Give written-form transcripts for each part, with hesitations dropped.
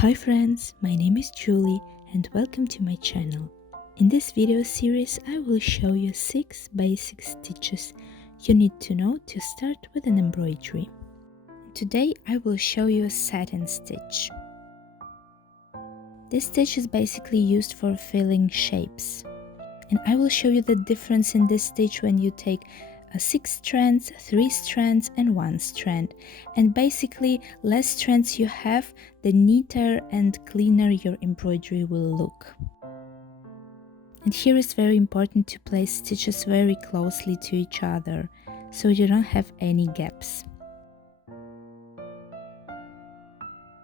Hi friends, my name is Julie and welcome to my channel. In this video series I will show you 6 basic stitches you need to know to start with an embroidery. Today I will show you a satin stitch. This stitch is basically used for filling shapes. And I will show you the difference in this stitch when you take 6 strands, 3 strands and 1 strand. And basically, less strands you have, the neater and cleaner your embroidery will look. And here it's very important to place stitches very closely to each other, so you don't have any gaps.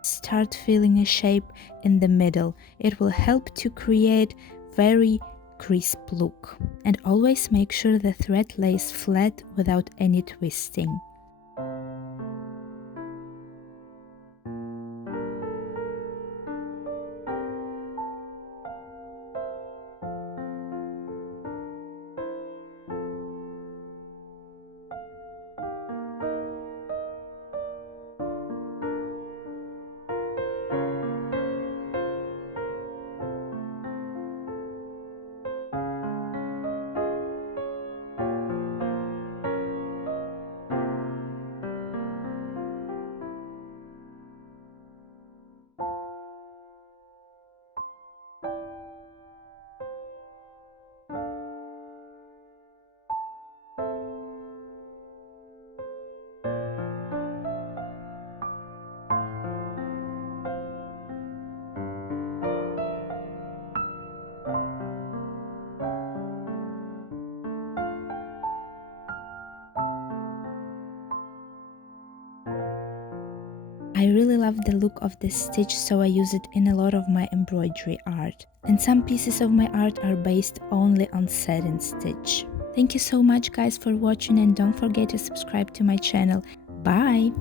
Start filling a shape in the middle. It will help to create very crisp look, and always make sure the thread lays flat without any twisting. I really love the look of this stitch, so I use it in a lot of my embroidery art. And some pieces of my art are based only on satin stitch. Thank you so much guys for watching, and don't forget to subscribe to my channel. Bye!